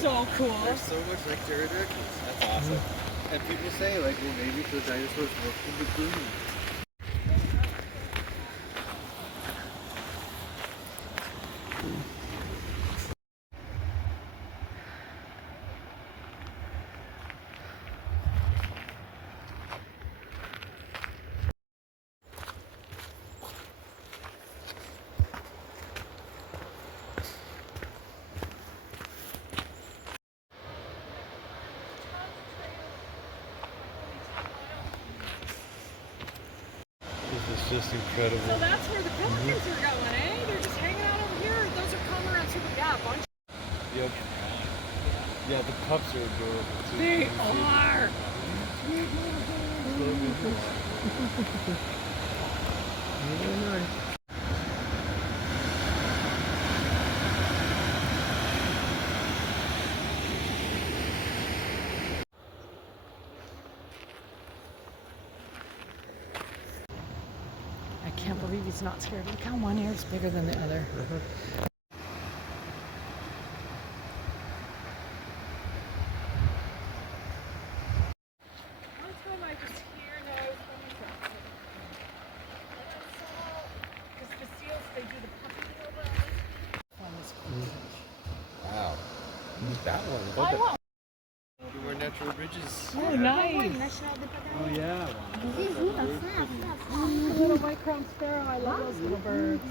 so cool. They're so much like pterodactyls. That's awesome. And people say, like, well, maybe the dinosaurs looked in the green. This is just incredible. So that's where the pelicans are going, eh? They're just hanging out over here. Those are cormorants. Yeah, a bunch. Yep. Yeah, the pups are adorable too. They are. Really nice. I can't believe he's not scared. Look how one ear's bigger than the other. One time I was here and I was because the seals, they do the puppy Wow. That one. I Look want. at you wear natural bridges. Oh, nice. Oh, yeah. Little white crowned sparrow. I love those little birds.